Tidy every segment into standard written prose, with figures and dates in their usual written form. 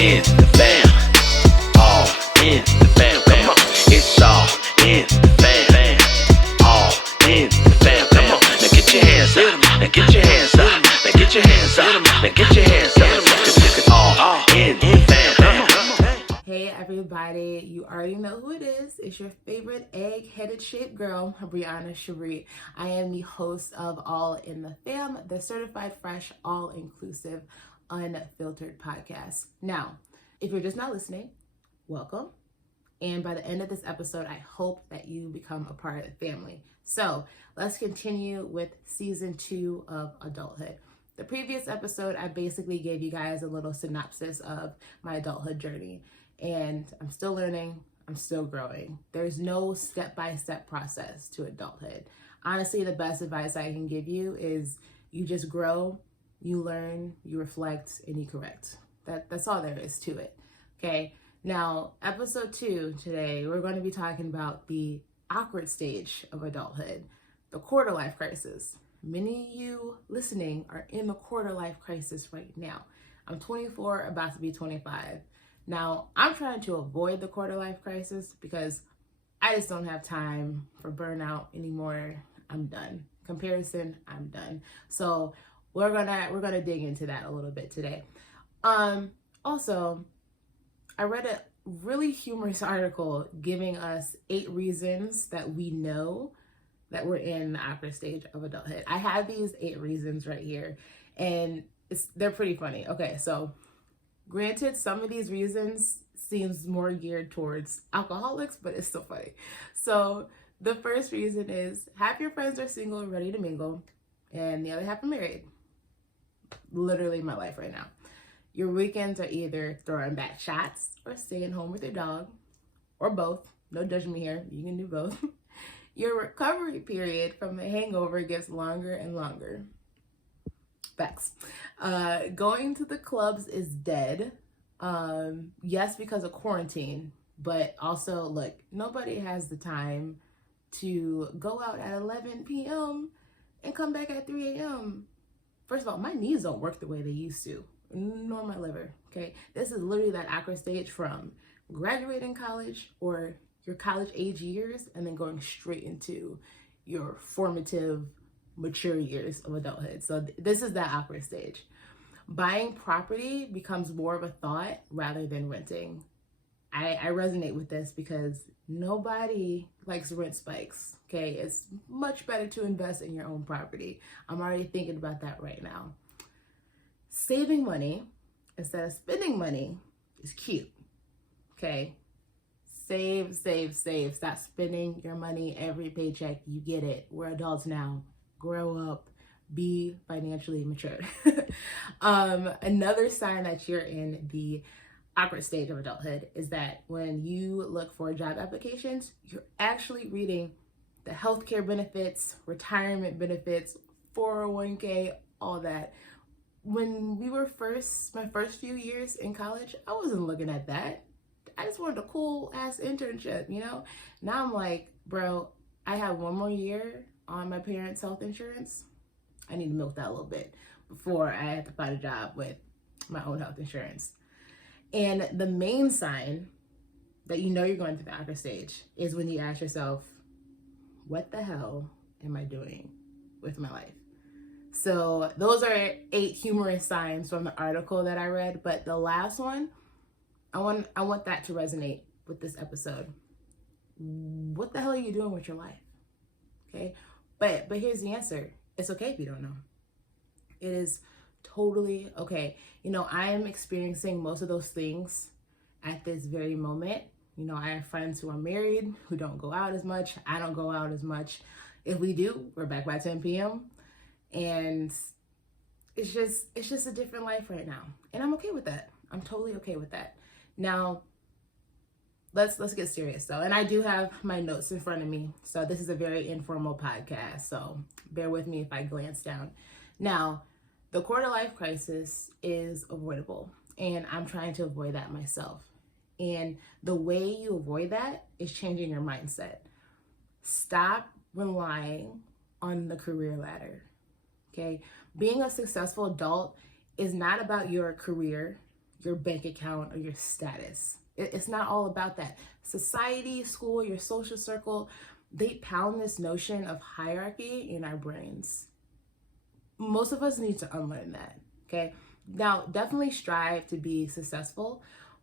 in the fam. All in the fam. Come on. It's all in the fam. All in the fam. Come on. Now get your hands up. Now get your hands up. Now get your hands up. Now get your hands up. It's all in the fam. Hey everybody, you already know who it is. It's your favorite egg-headed shaped girl, Brianna. I am the host of All in the Fam, the certified fresh, all-inclusive, unfiltered podcast. Now, if you're just not listening, welcome. And by the end of this episode, I hope that you become a part of the family. So let's continue with season 2 of adulthood. The previous episode, I basically gave you guys a little synopsis of my adulthood journey. And I'm still learning, I'm still growing. There's no step-by-step process to adulthood. Honestly, the best advice I can give you is you just grow, you learn, you reflect, and you correct. That's all there is to it, okay? Now, episode 2 today, we're going to be talking about the awkward stage of adulthood, the quarter life crisis. Many of you listening are in the quarter life crisis right now. I'm 24, about to be 25. Now, I'm trying to avoid the quarter life crisis because I just don't have time for burnout anymore. I'm done. Comparison, I'm done. So we're gonna dig into that a little bit today. Also, I read a really humorous article giving us 8 reasons that we know that we're in the awkward stage of adulthood. I have these 8 reasons right here, and they're pretty funny. Okay, so granted, some of these reasons seems more geared towards alcoholics, but it's still funny. So the first reason is half your friends are single and ready to mingle, and the other half are married. Literally my life right now. Your weekends are either throwing back shots or staying home with your dog, or both. No judgment here. You can do both. Your recovery period from a hangover gets longer and longer. Facts. Going to the clubs is dead. Yes, because of quarantine, but also, look, nobody has the time to go out at 11 p.m. and come back at 3 a.m. First of all, my knees don't work the way they used to, nor my liver, okay? This is literally that awkward stage from graduating college or your college age years and then going straight into your formative mature years of adulthood. So this is that awkward stage. Buying property becomes more of a thought rather than renting. I resonate with this because nobody likes rent spikes, okay? It's much better to invest in your own property. I'm already thinking about that right now. Saving money instead of spending money is cute, okay? Save. Stop spending your money every paycheck. You get it. We're adults now. Grow up, be financially mature. Another sign that you're in the awkward stage of adulthood is that when you look for job applications, you're actually reading the healthcare benefits, retirement benefits, 401k, all that. When we were my first few years in college, I wasn't looking at that. I just wanted a cool ass internship, you know? Now I'm like, bro, I have 1 more year on my parents' health insurance. I need to milk that a little bit before I have to find a job with my own health insurance. And the main sign that you know you're going through the awkward stage is when you ask yourself, what the hell am I doing with my life? So those are 8 humorous signs from the article that I read. But the last one, I want that to resonate with this episode. What the hell are you doing with your life? Okay. But here's the answer. It's okay if you don't know. It is totally okay. You know, I am experiencing most of those things at this very moment. You know, I have friends who are married who don't go out as much. I don't go out as much. If we do, we're back by 10 p.m. And it's just a different life right now. And I'm okay with that. I'm totally okay with that. Now, let's get serious though. And I do have my notes in front of me. So this is a very informal podcast. So bear with me if I glance down. Now, the quarter life crisis is avoidable. And I'm trying to avoid that myself. And the way you avoid that is changing your mindset. Stop relying on the career ladder. Okay? Being a successful adult is not about your career. your bank account, or your status. It's not all about that. Society, school, your social circle, they pound this notion of hierarchy in our brains. Most of us need to unlearn that, okay? Now, definitely strive to be successful,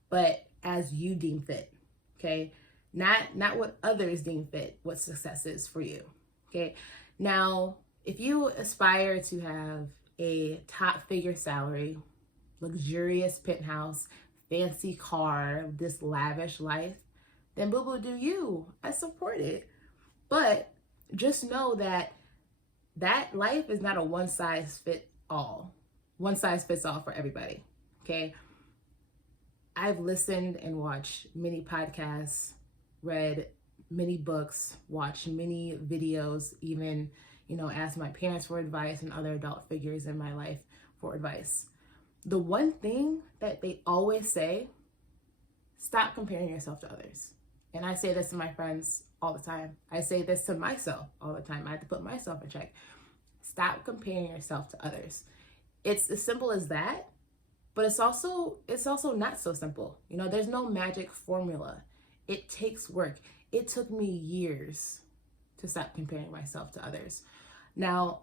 but as you deem fit, okay? Not what others deem fit, what success is for you, okay? Now, if you aspire to have a top figure salary, luxurious penthouse, fancy car, this lavish life, then boo boo, do you. I support it. But just know that that life is not a one size fits all for everybody. Okay. I've listened and watched many podcasts, read many books, watched many videos, even, asked my parents for advice and other adult figures in my life for advice. The one thing that they always say, stop comparing yourself to others. And I say this to my friends all the time. I say this to myself all the time. I have to put myself in check. Stop comparing yourself to others. It's as simple as that, but it's also not so simple. There's no magic formula. It takes work. It took me years to stop comparing myself to others. Now,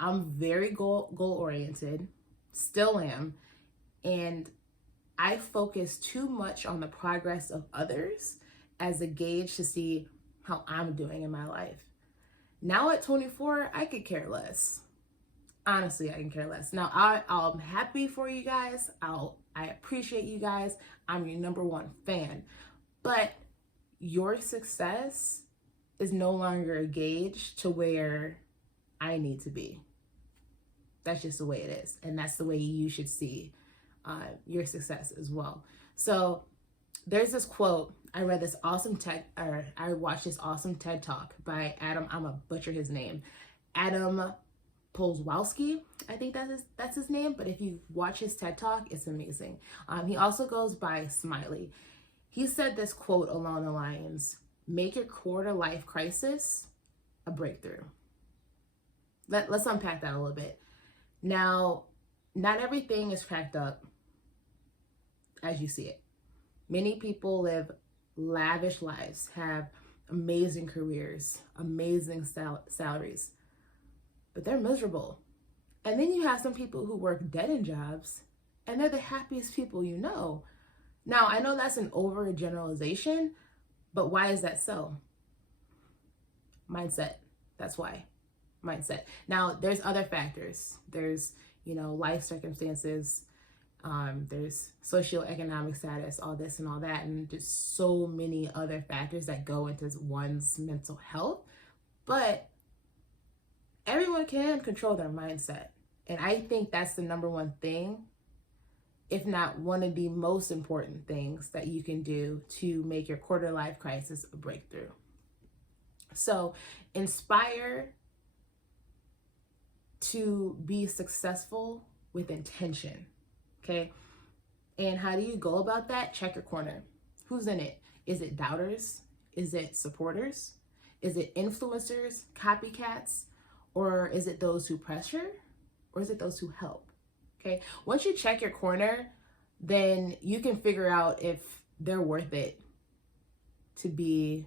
I'm very goal oriented, still am, and I focus too much on the progress of others as a gauge to see how I'm doing in my life. Now at 24, I could care less. Honestly, I can care less. Now, I'm happy for you guys. I appreciate you guys. I'm your number one fan. But your success is no longer a gauge to where I need to be. That's just the way it is. And that's the way you should see your success as well. So there's this quote. I watched this awesome TED Talk by Adam. I'm gonna butcher his name. Adam Polzwowski, I think that's his name. But if you watch his TED Talk, it's amazing. He also goes by Smiley. He said this quote along the lines, "Make your quarter life crisis a breakthrough." Let's unpack that a little bit. Now, not everything is cracked up as you see it. Many people live lavish lives, have amazing careers, amazing salaries, but they're miserable. And then you have some people who work dead-end jobs, and they're the happiest people you know. Now, I know that's an overgeneralization, but why is that so? Mindset. That's why. Mindset. Now, there's other factors. There's, life circumstances. There's socioeconomic status, all this and all that, and just so many other factors that go into one's mental health. But everyone can control their mindset. And I think that's the number one thing, if not one of the most important things that you can do to make your quarter life crisis a breakthrough. So inspire to be successful with intention. Okay. And how do you go about that? Check your corner. Who's in it? Is it doubters? Is it supporters? Is it influencers, copycats? Or is it those who pressure? Or is it those who help? Okay. Once you check your corner, then you can figure out if they're worth it to be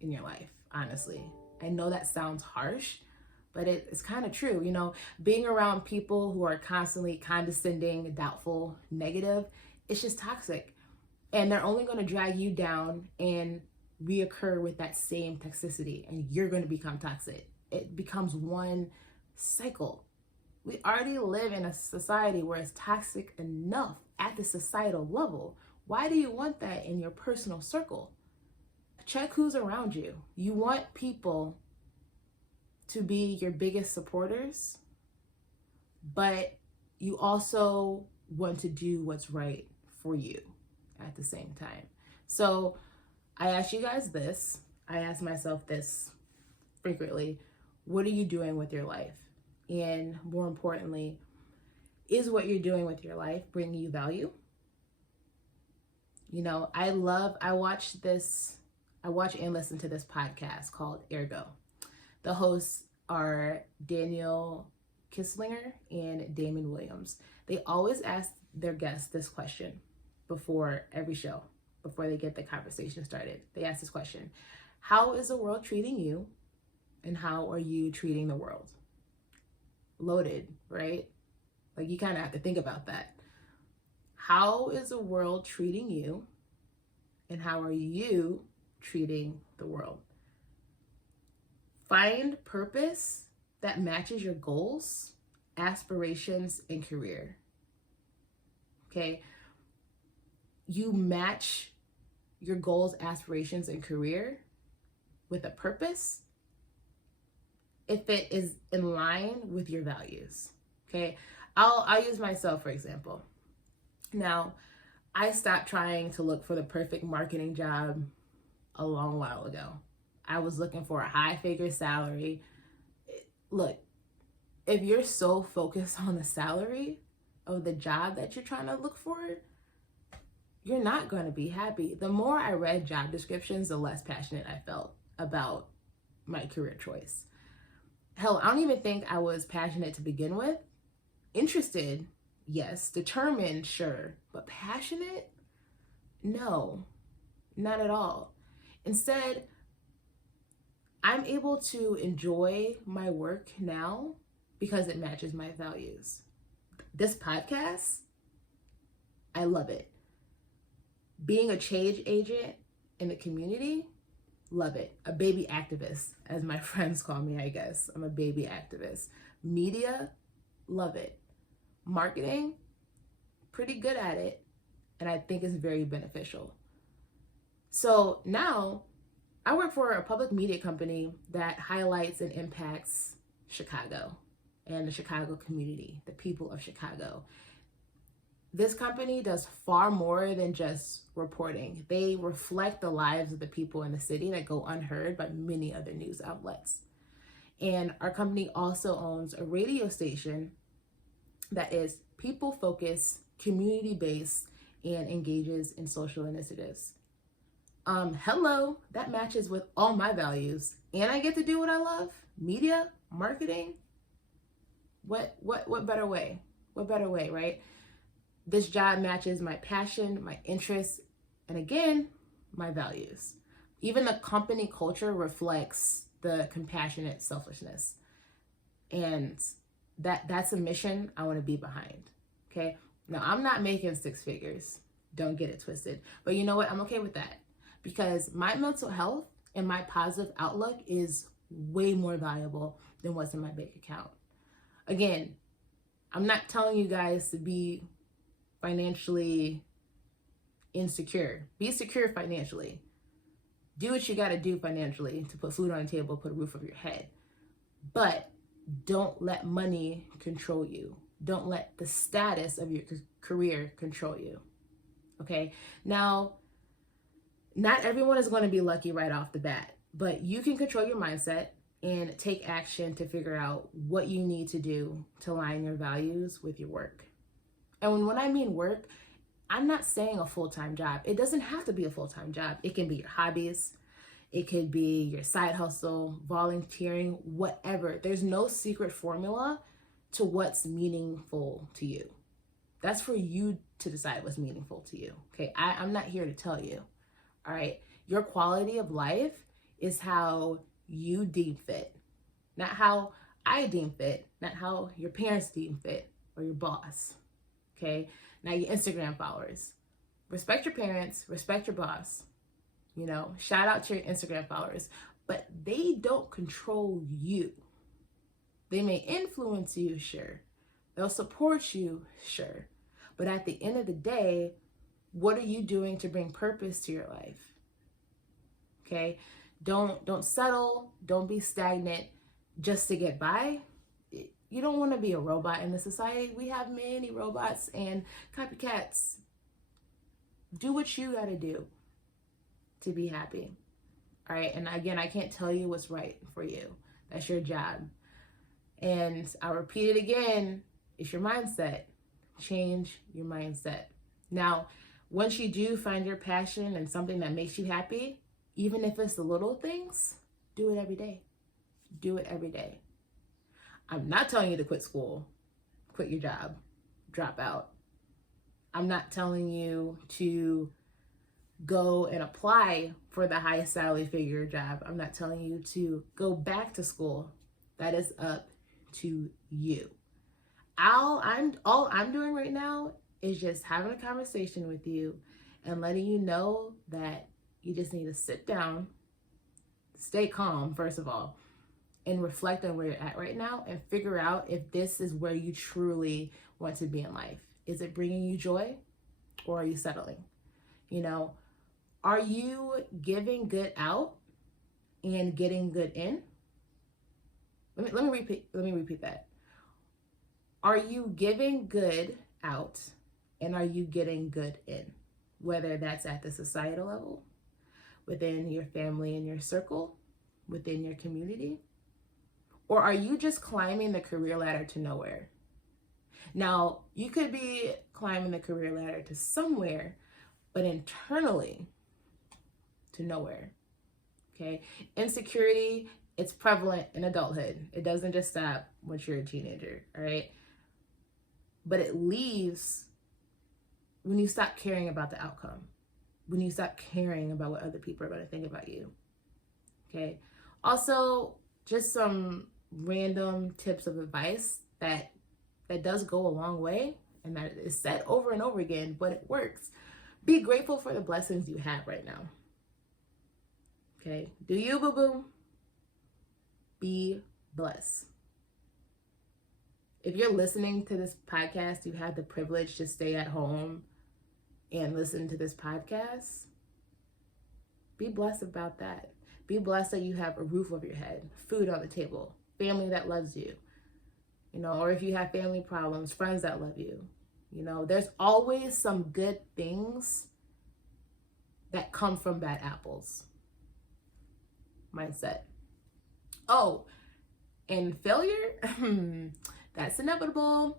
in your life, honestly. I know that sounds harsh, but it's kind of true. Being around people who are constantly condescending, doubtful, negative, it's just toxic. And they're only going to drag you down and reoccur with that same toxicity, and you're going to become toxic. It becomes one cycle. We already live in a society where it's toxic enough at the societal level. Why do you want that in your personal circle? Check who's around you. You want people to be your biggest supporters, but you also want to do what's right for you at the same time. So I ask you guys this. I ask myself this frequently. What are you doing with your life? And more importantly, is what you're doing with your life bringing you value? I watch and listen to this podcast called Ergo. The hosts are Daniel Kisslinger and Damon Williams. They always ask their guests this question before every show, before they get the conversation started. They ask this question: how is the world treating you, and how are you treating the world? Loaded, right? Like, you kind of have to think about that. How is the world treating you, and how are you treating the world? Find purpose that matches your goals, aspirations, and career. Okay? You match your goals, aspirations, and career with a purpose if it is in line with your values. Okay? I'll use myself for example. Now, I stopped trying to look for the perfect marketing job a long while ago. I was looking for a high-figure salary. Look, if you're so focused on the salary of the job that you're trying to look for, you're not going to be happy. The more I read job descriptions, the less passionate I felt about my career choice. Hell, I don't even think I was passionate to begin with. Interested, yes. Determined, sure. But passionate? No, not at all. Instead, I'm able to enjoy my work now because it matches my values. This podcast, I love it. Being a change agent in the community, love it. A baby activist, as my friends call me, I guess. I'm a baby activist. Media, love it. Marketing, pretty good at it. And I think it's very beneficial. So now I work for a public media company that highlights and impacts Chicago and the Chicago community, the people of Chicago. This company does far more than just reporting. They reflect the lives of the people in the city that go unheard by many other news outlets. And our company also owns a radio station that is people-focused, community-based, and engages in social initiatives. Hello, that matches with all my values. And I get to do what I love, media, marketing. What better way? What better way, right? This job matches my passion, my interests, and again, my values. Even the company culture reflects the compassionate selflessness. And that's a mission I want to be behind. Okay? Now, I'm not making six figures. Don't get it twisted. But you know what? I'm okay with that. Because my mental health and my positive outlook is way more valuable than what's in my bank account. Again, I'm not telling you guys to be financially insecure. Be secure financially. Do what you got to do financially to put food on the table, put a roof over your head. But don't let money control you. Don't let the status of your career control you. Okay? Now, not everyone is going to be lucky right off the bat, but you can control your mindset and take action to figure out what you need to do to align your values with your work. And when I mean work, I'm not saying a full-time job. It doesn't have to be a full-time job. It can be your hobbies. It could be your side hustle, volunteering, whatever. There's no secret formula to what's meaningful to you. That's for you to decide what's meaningful to you. Okay, I'm not here to tell you. All right, your quality of life is how you deem fit, not how I deem fit, not how your parents deem fit or your boss. Okay, now your Instagram followers, respect your parents, respect your boss. You know, shout out to your Instagram followers, but they don't control you. They may influence you, sure. They'll support you, sure. But at the end of the day, what are you doing to bring purpose to your life? Okay? Don't settle. Don't be stagnant just to get by. You don't want to be a robot in this society. We have many robots and copycats. Do what you got to do to be happy. All right? And again, I can't tell you what's right for you. That's your job. And I'll repeat it again. It's your mindset. Change your mindset. Now, once you do find your passion and something that makes you happy, even if it's the little things, do it every day. Do it every day. I'm not telling you to quit school, quit your job, drop out. I'm not telling you to go and apply for the highest salary figure job. I'm not telling you to go back to school. That is up to you. All I'm doing right now is just having a conversation with you and letting you know that you just need to sit down, stay calm, first of all, and reflect on where you're at right now and figure out if this is where you truly want to be in life. Is it bringing you joy, or are you settling? You know, are you giving good out and getting good in? Let me repeat that. Are you giving good out and are you getting good in? Whether that's at the societal level, within your family and your circle, within your community, or are you just climbing the career ladder to nowhere? Now, you could be climbing the career ladder to somewhere, but internally to nowhere. Okay? Insecurity, it's prevalent in adulthood. It doesn't just stop once you're a teenager, all right? But it leaves when you stop caring about the outcome, when you stop caring about what other people are going to think about you. Okay? Also, just some random tips of advice that does go a long way and that is said over and over again, but it works. Be grateful for the blessings you have right now. Okay? Do you, boo-boo? Be blessed. If you're listening to this podcast, you have the privilege to stay at home and listen to this podcast. Be blessed about that. Be blessed that you have a roof over your head, food on the table, family that loves you, you know, or if you have family problems, friends that love you. You know, there's always some good things that come from bad apples. Mindset. Oh, and failure, that's inevitable.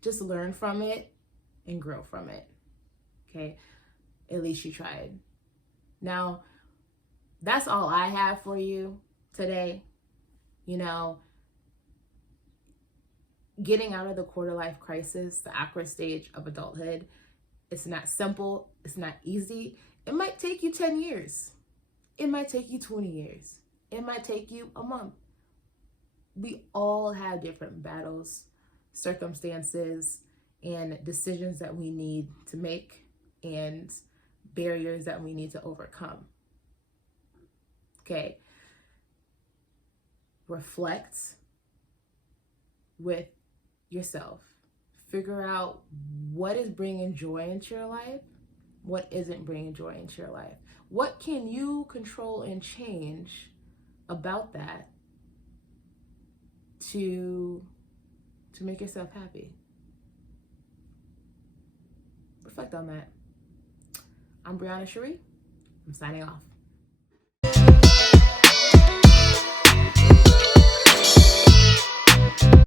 Just learn from it and grow from it. Okay? At least you tried. Now, that's all I have for you today. You know, getting out of the quarter life crisis, the awkward stage of adulthood, it's not simple. It's not easy. It might take you 10 years. It might take you 20 years. It might take you a month. We all have different battles, circumstances, and decisions that we need to make and barriers that we need to overcome. Okay. Reflect with yourself. Figure out what is bringing joy into your life, what isn't bringing joy into your life. What can you control and change about that to make yourself happy? Reflect on that. I'm Brianna Cherie. I'm signing off.